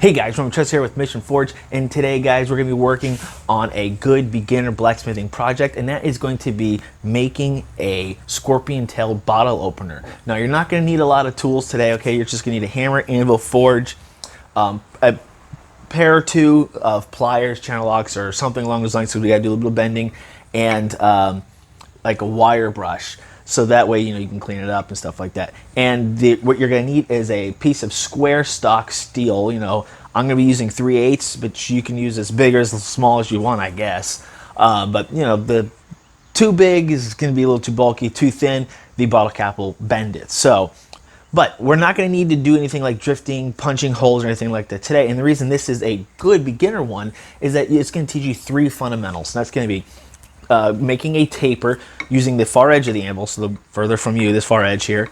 Hey guys, I'm Trust here with Mission Forge, and today guys we're going to be working on a good beginner blacksmithing project, and that is going to be making a scorpion tail bottle opener. Now you're not going to need a lot of tools today, okay? You're just going to need a hammer, anvil, forge, a pair or two of pliers, channel locks, or something along those lines, so we got to do a little bit of bending, and like a wire brush. So that way, you can clean it up and stuff like that. And what you're going to need is a piece of square stock steel. I'm going to be using 3/8, but you can use as big or as small as you want, I guess. But the too big is going to be a little too bulky. Too thin, the bottle cap will bend it. But we're not going to need to do anything like drifting, punching holes, or anything like that today. And the reason this is a good beginner one is that it's going to teach you 3 fundamentals. And that's going to be making a taper using the far edge of the anvil, so the further from you, this far edge here,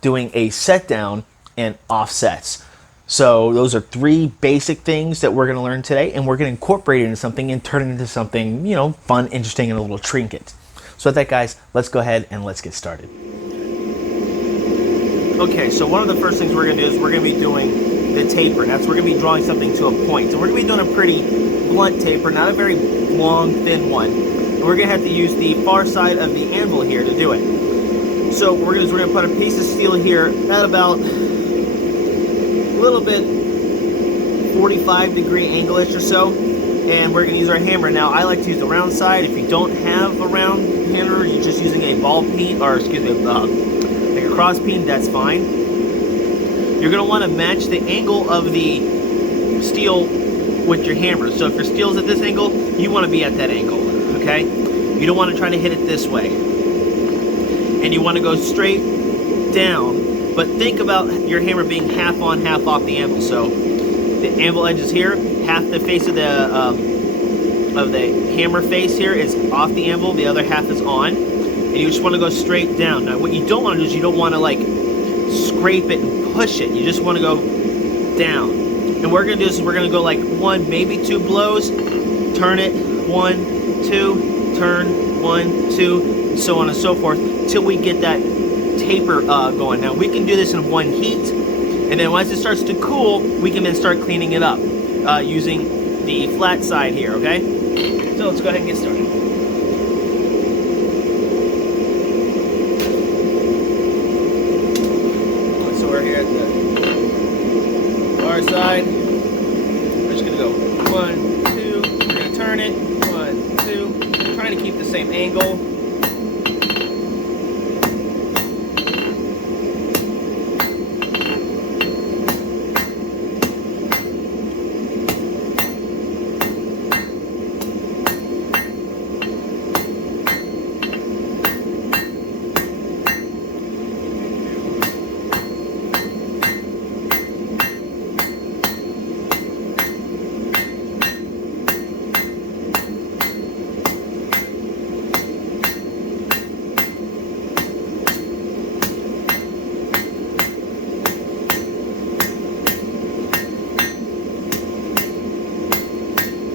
doing a set down and offsets. So those are 3 basic things that we're going to learn today, and we're going to incorporate it into something and turn it into something, fun, interesting, and a little trinket. So with that, guys, let's go ahead and let's get started. Okay, so one of the first things we're going to do is we're going to be doing the taper. We're going to be drawing something to a point. So we're going to be doing a pretty blunt taper, not a very long, thin one. And we're going to have to use the far side of the anvil here to do it. So what we're going to do is we're going to put a piece of steel here at about a little bit 45-degree angle-ish or so. And we're going to use our hammer. Now, I like to use the round side. If you don't have a round hammer, you're just using a ball peen, or excuse me, like a cross peen, that's fine. You're going to want to match the angle of the steel with your hammer. So if your steel's at this angle, you want to be at that angle, okay? You don't want to try to hit it this way. And you want to go straight down, but think about your hammer being half on, half off the anvil. So the anvil edge is here, half the face of the hammer face here is off the anvil, the other half is on, and you just want to go straight down. Now what you don't want to do is you don't want to like scrape it and push it. You just want to go down. And what we're going to do is we're going to go like 1, maybe 2 blows, turn it, 1, 2, turn, 1, 2, so on and so forth, till we get that taper going. Now we can do this in 1 heat, and then once it starts to cool, we can then start cleaning it up using the flat side here, okay? So let's go ahead and get started. So we're here at the far side. We're just gonna go 1, 2, we're gonna turn it, 1, 2, trying to keep the same angle.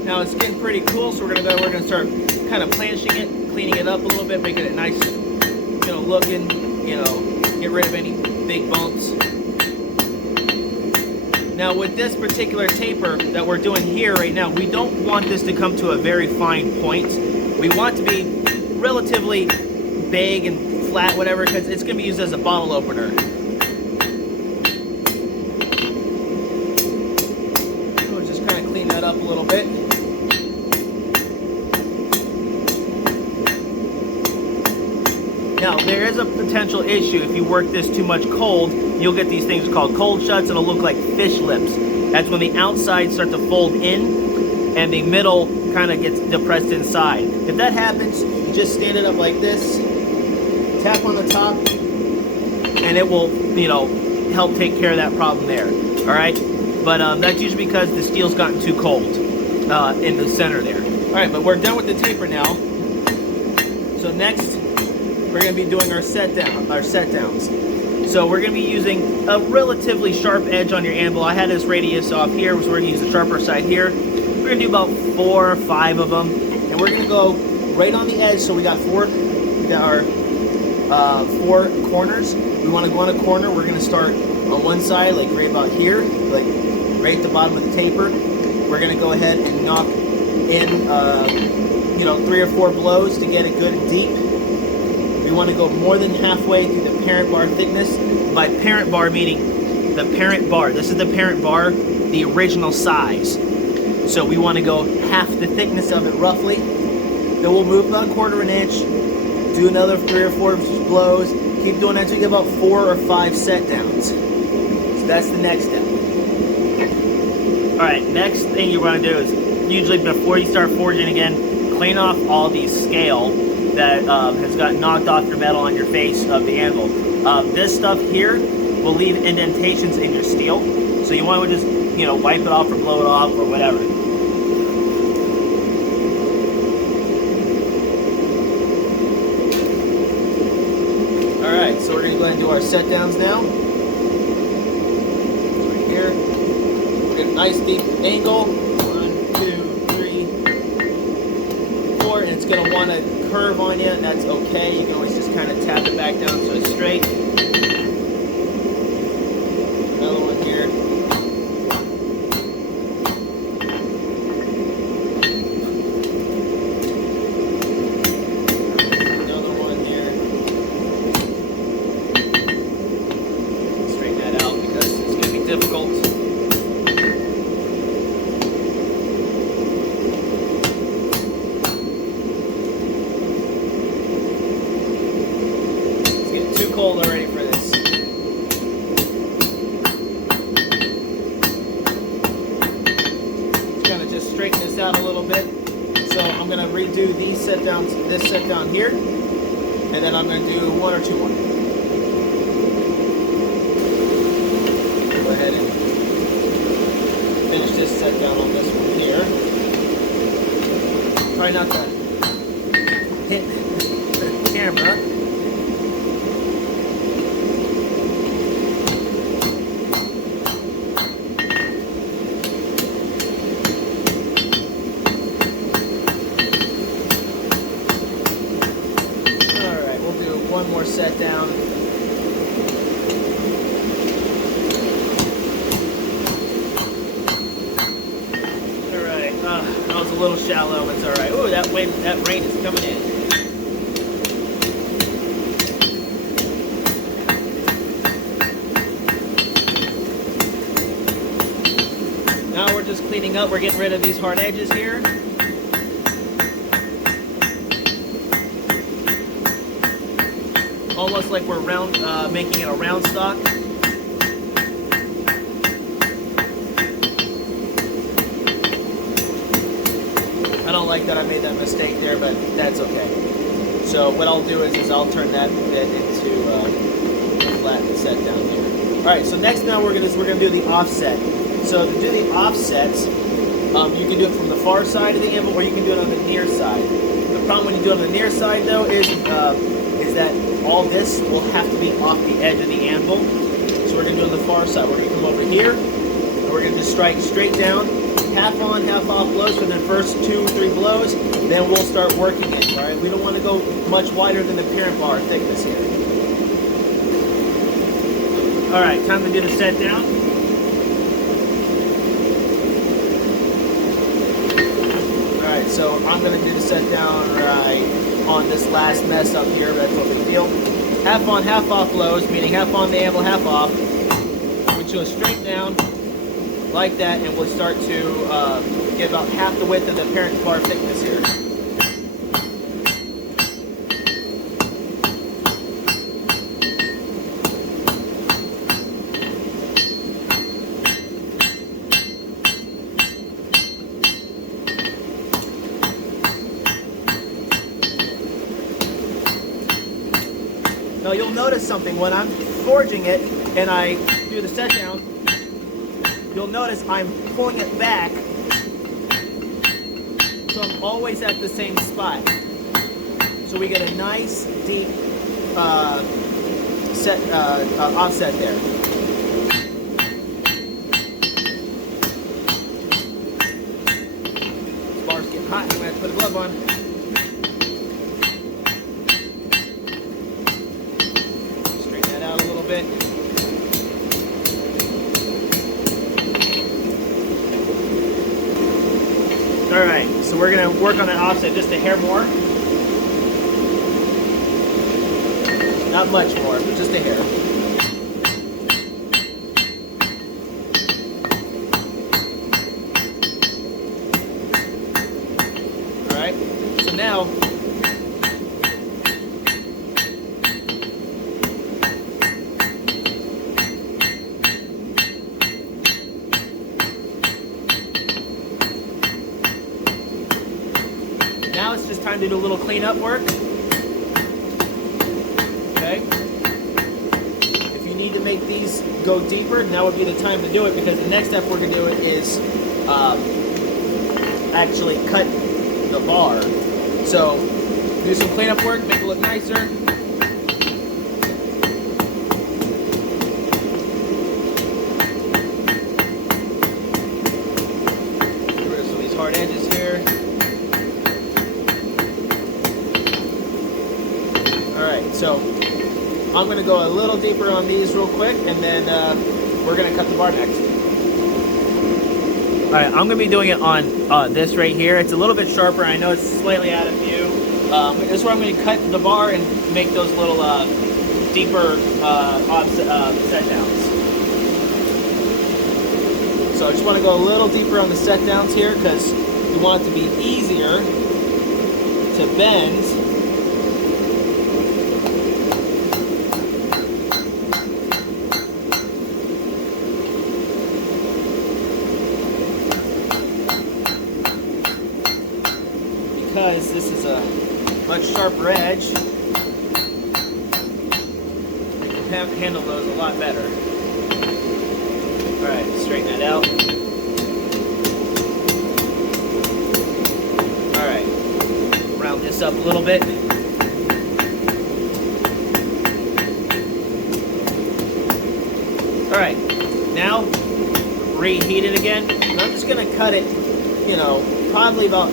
Now it's getting pretty cool, so we're gonna start kind of planching it, cleaning it up a little bit, making it nice, looking, get rid of any big bumps. Now with this particular taper that we're doing here right now, we don't want this to come to a very fine point. We want it to be relatively big and flat, whatever, because it's gonna be used as a bottle opener. So we'll just kind of clean that up a little bit. Now, there is a potential issue. If you work this too much cold, you'll get these things called cold shuts, and it'll look like fish lips. That's when the outside start to fold in, and the middle kind of gets depressed inside. If that happens, just stand it up like this, tap on the top, and it will, help take care of that problem there, all right? But that's usually because the steel's gotten too cold in the center there. All right, but we're done with the taper now. So next, we're going to be doing our set downs. So we're going to be using a relatively sharp edge on your anvil. I had this radius off here, so we're going to use the sharper side here. We're going to do about 4 or 5 of them, and we're going to go right on the edge. So we got our 4 corners. We want to go on a corner. We're going to start on one side, like right about here, like right at the bottom of the taper. We're gonna go ahead and knock in, 3 or 4 blows to get it good and deep. We want to go more than halfway through the parent bar thickness. By parent bar, meaning the parent bar. This is the parent bar, the original size. So we want to go half the thickness of it roughly. Then we'll move about 1/4 inch, do another 3 or 4 blows, keep doing that until you get about 4 or 5 set downs. So that's the next step. Alright, next thing you want to do is, usually before you start forging again, clean off all the scale that has got knocked off your metal on your face of the anvil. This stuff here will leave indentations in your steel, so you want to just, wipe it off or blow it off or whatever. Alright, so we're going to go ahead and do our set downs now. Right here. We're going to nice deep angle. 1, 2, 3, 4, and it's going to want to curve on you, and that's okay. You can always just kind of tap it back down so it's straight. Another one here. Another one here. Straighten that out because it's going to be difficult. Cold already for this. Kind of just straighten this out a little bit. So I'm going to redo these set downs, this set down here, and then I'm going to do 1 or 2 more. Go ahead and finish this set down on this one here. Try not to hit the camera. One more set down. Alright, that was a little shallow, it's alright. Ooh, that rain is coming in. Now we're just cleaning up, we're getting rid of these hard edges here. Almost like we're making it a round stock. I don't like that I made that mistake there, but that's okay. So what I'll do is I'll turn that bit into a flat set down here. All right. So next now we're gonna do the offset. So to do the offsets, you can do it from the far side of the anvil, or you can do it on the near side. The problem when you do it on the near side though is that all this will have to be off the edge of the anvil. So we're going to do it on the far side. We're going to come over here, and we're going to just strike straight down, half on, half off blows for the first 2 or 3 blows. Then we'll start working it. All right, we don't want to go much wider than the parent bar thickness here. All right, time to do the set down. All right, so I'm going to do the set down right on this last mess up here. That's no big deal. Half on, half off blows, meaning half on the anvil, half off. Which goes straight down like that, and we'll start to get about half the width of the parent bar thickness here. Now you'll notice something when I'm forging it and I do the set down, you'll notice I'm pulling it back, so I'm always at the same spot. So we get a nice deep offset there. This bar's getting hot, I'm gonna have to put a glove on. Bit. we're gonna work on the offset just a hair more. Not much more, but just a hair. All right, so now it's just time to do a little cleanup work. Okay. If you need to make these go deeper, now would be the time to do it, because the next step we're going to do it is actually cut the bar. So do some cleanup work, make it look nicer. Get rid of some of these hard edges here. Alright, so I'm going to go a little deeper on these real quick, and then we're going to cut the bar next. Alright, I'm going to be doing it on this right here. It's a little bit sharper. I know it's slightly out of view. This is where I'm going to cut the bar and make those little deeper set downs. So I just want to go a little deeper on the set downs here, because we want it to be easier to bend. Because this is a much sharper edge, we can handle those a lot better. Alright, straighten that out. Alright, round this up a little bit. Alright, now reheat it again. And I'm just going to cut it, probably about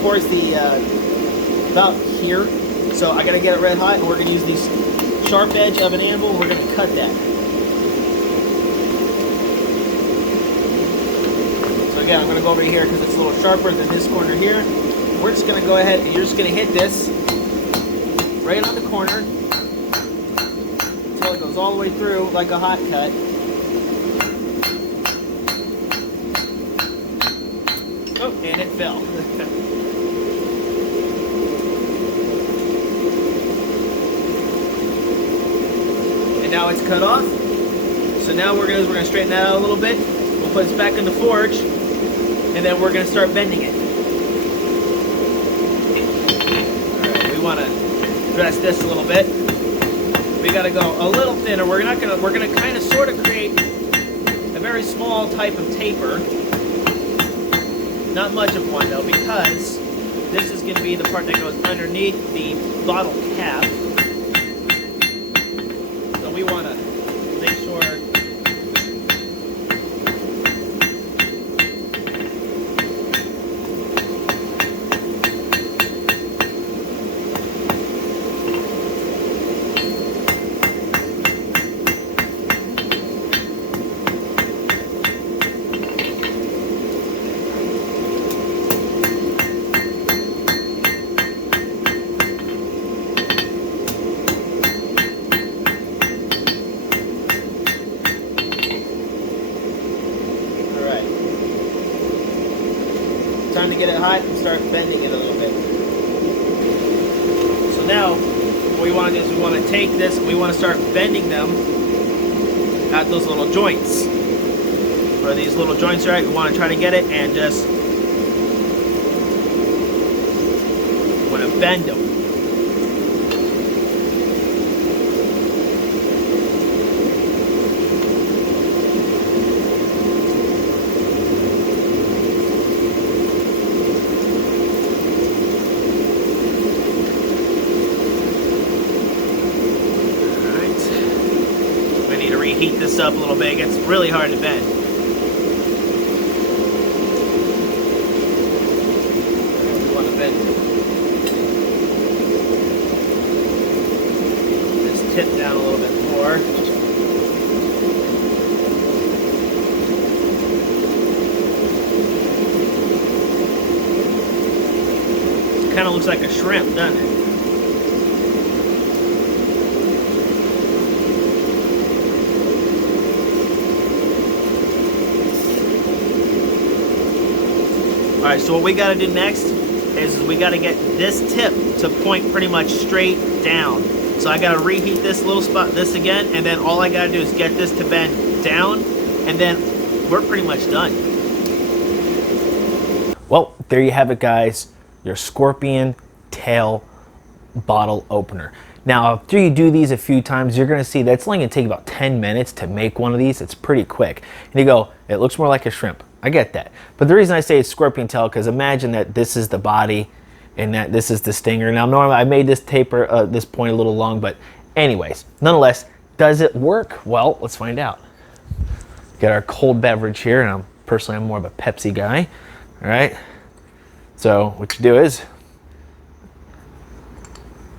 towards the, about here. So I gotta get it red hot, and we're gonna use this sharp edge of an anvil, and we're gonna cut that. So again, I'm gonna go over here because it's a little sharper than this corner here. We're just gonna go ahead, and you're just gonna hit this right on the corner until it goes all the way through like a hot cut. Oh, and it fell. And now it's cut off. So now we're gonna straighten that out a little bit. We'll put this back in the forge, and then we're gonna start bending it. Alright, we wanna dress this a little bit. We gotta go a little thinner. We're gonna kind of sort of create a very small type of taper. Not much of one though, because this is going to be the part that goes underneath the bottle cap. So we want to make sure time to get it hot and start bending it a little bit. So now, what we want to do is we want to take this and we want to start bending them at those little joints. Where these little joints are at, we want to try to get it and just want to bend them. Heat this up a little bit. It's really hard to bend. We want to bend this tip down a little bit more. kind of looks like a shrimp, doesn't it? All right, so what we gotta do next is we gotta get this tip to point pretty much straight down. So I gotta reheat this little spot, this again, and then all I gotta do is get this to bend down, and then we're pretty much done. Well, there you have it, guys. Your scorpion tail bottle opener. Now, after you do these a few times, you're gonna see that's only gonna take about 10 minutes to make one of these. It's pretty quick. And you go, it looks more like a shrimp. I get that. But the reason I say it's scorpion tail, because imagine that this is the body and that this is the stinger. Now, normally I made this taper, this point a little long, but anyways, nonetheless, does it work? Well, let's find out. Get our cold beverage here, and I'm more of a Pepsi guy. All right. So what you do is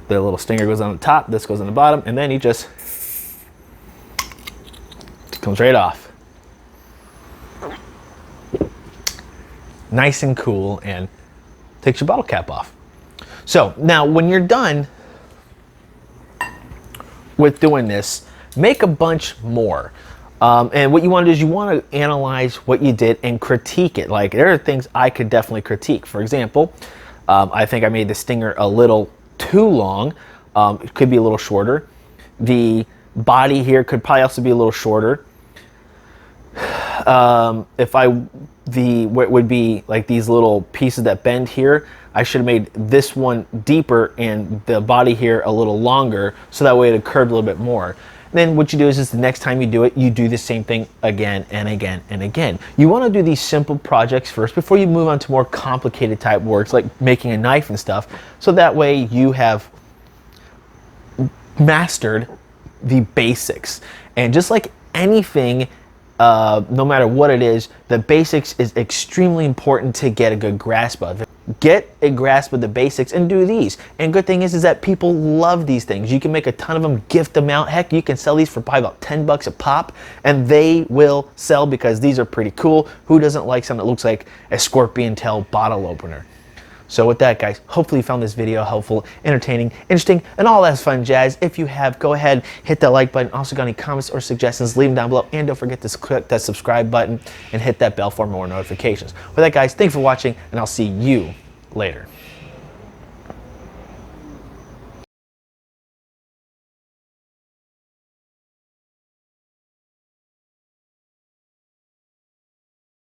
the little stinger goes on the top, this goes on the bottom, and then you just comes right off. Nice and cool, and takes your bottle cap off. So now when you're done with doing this, make a bunch more. And what you want to do is you want to analyze what you did and critique it. Like, there are things I could definitely critique. For example, I think I made the stinger a little too long. It could be a little shorter. The body here could probably also be a little shorter. What would be like these little pieces that bend here, I should have made this one deeper and the body here a little longer, so that way it curved a little bit more. Then what you do is the next time you do it, you do the same thing again and again and again. You want to do these simple projects first before you move on to more complicated type works like making a knife and stuff, so that way you have mastered the basics. And just like anything, no matter what it is, the basics is extremely important to get a good grasp of it. Get a grasp of the basics and do these. And good thing is that people love these things. You can make a ton of them, gift them out. Heck, you can sell these for probably about 10 bucks a pop, and they will sell because these are pretty cool. Who doesn't like something that looks like a scorpion tail bottle opener? So with that, guys, hopefully you found this video helpful, entertaining, interesting, and all that fun jazz. If you have, go ahead, hit that like button. Also got any comments or suggestions, leave them down below. And don't forget to click that subscribe button and hit that bell for more notifications. With that, guys, thanks for watching, and I'll see you later.